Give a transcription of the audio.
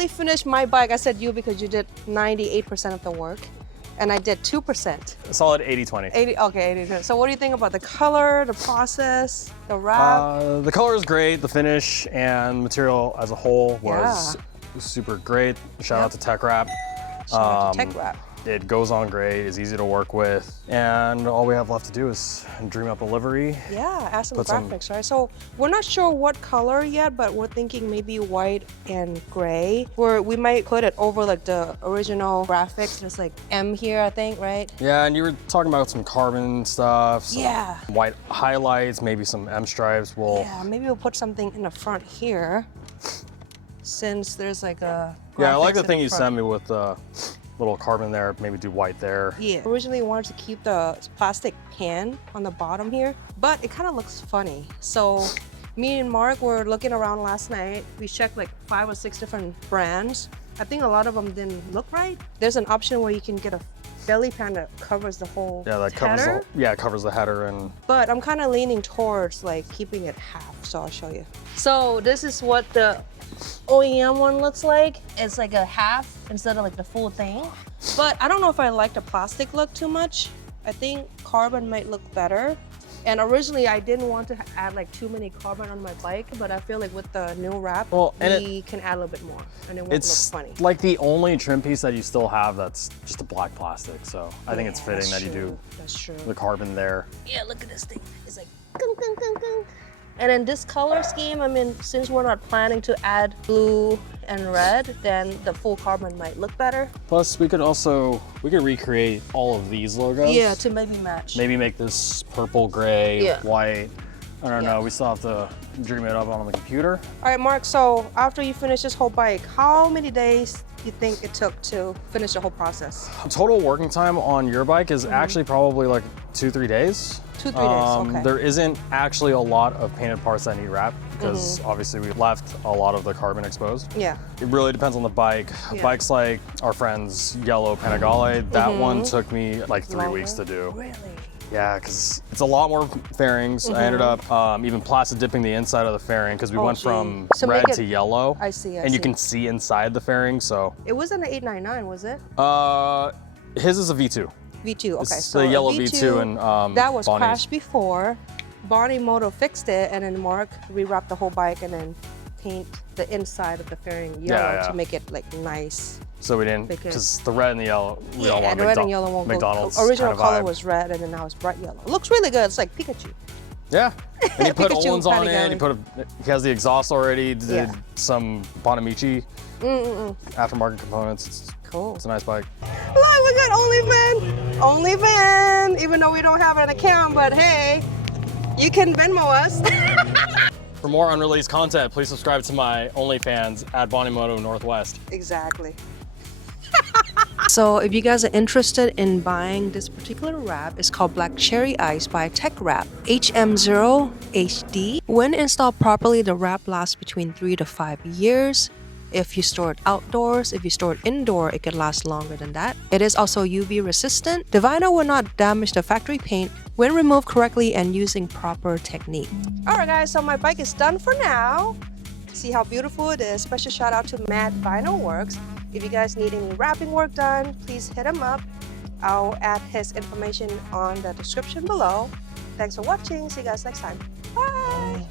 finally finished my bike. I said you because you did 98% of the work. And I did 2%. A solid 80-20. 80, okay, 80%. So what do you think about the color, the process, the wrap? The color is great. The finish and material as a whole was super great. Shout out to Tech Wrap. Shout out to Tech Wrap. It goes on great, it's easy to work with, and all we have left to do is dream up a livery. Yeah, add some graphics, right? So we're not sure what color yet, but we're thinking maybe white and gray, where we might put it over like the original graphics. There's like M here, I think, right? Yeah, and you were talking about some carbon stuff, some white highlights, maybe some M stripes. Yeah, maybe we'll put something in the front here, since there's like a I like the thing you sent me with the little carbon there, maybe do white there. Yeah, originally wanted to keep the plastic pan on the bottom here, but it kind of looks funny. So me and Mark were looking around last night. We checked like 5 or 6 different brands. I think a lot of them didn't look right. There's an option where you can get a belly pan that covers the whole header. It covers the header. And but I'm kind of leaning towards like keeping it half, so I'll show you. So this is what the OEM one looks like. It's like a half instead of like the full thing. But I don't know if I like the plastic look too much. I think carbon might look better. And originally I didn't want to add like too many carbon on my bike, but I feel like with the new wrap, we can add a little bit more and it won't look funny. It's like the only trim piece that you still have that's just a black plastic. So I think it's fitting that you do the carbon there. Yeah, look at this thing. It's like gung, gung, gung, gung. And in this color scheme, I mean, since we're not planning to add blue and red, then the full carbon might look better. Plus, we could recreate all of these logos. Yeah, to maybe match. Maybe make this purple, gray, white. I don't know, we still have to dream it up on the computer. All right, Mark, so after you finish this whole bike, how many days do you think it took to finish the whole process? Total working time on your bike is actually probably like 2-3 days. 2-3 days, okay. There isn't actually a lot of painted parts that need wrap because obviously we left a lot of the carbon exposed. Yeah. It really depends on the bike. Bikes like our friend's yellow Panigale, that one took me like 3 weeks to do. Really? Yeah, because it's a lot more fairings. I ended up even plastic dipping the inside of the fairing because we went from red to yellow. I see, and you can see inside the fairing, so. It wasn't an 899, was it? His is a V2. V2, okay. It's the yellow V2 and that was crashed before. Bonnie Moto fixed it, and then Mark rewrapped the whole bike and then paint the inside of the fairing yellow to make it like nice. So we didn't, because the red and the yellow, we all want the red and yellow won't McDonald's go. Original color was red, and then now it's bright yellow. It looks really good. It's like Pikachu. Yeah, and he put Olin's on it. He has the exhaust already. Did some Bonamici aftermarket components. It's cool. It's a nice bike. Look, we got OnlyFans. OnlyFans. Even though we don't have an account, but hey, you can Venmo us. For more unreleased content, please subscribe to my OnlyFans at Bonimoto Northwest. Exactly. So if you guys are interested in buying this particular wrap, it's called Black Cherry Ice by Tech Wrap HM0 HD. When installed properly, the wrap lasts between 3 to 5 years. If you store it outdoors, if you store it indoor, it could last longer than that. It is also UV resistant. The vinyl will not damage the factory paint when removed correctly and using proper technique. All right, guys, so my bike is done for now. See how beautiful it is. Special shout out to Matt Vinyl Works. If you guys need any wrapping work done, please hit him up. I'll add his information on the description below. Thanks for watching. See you guys next time. Bye.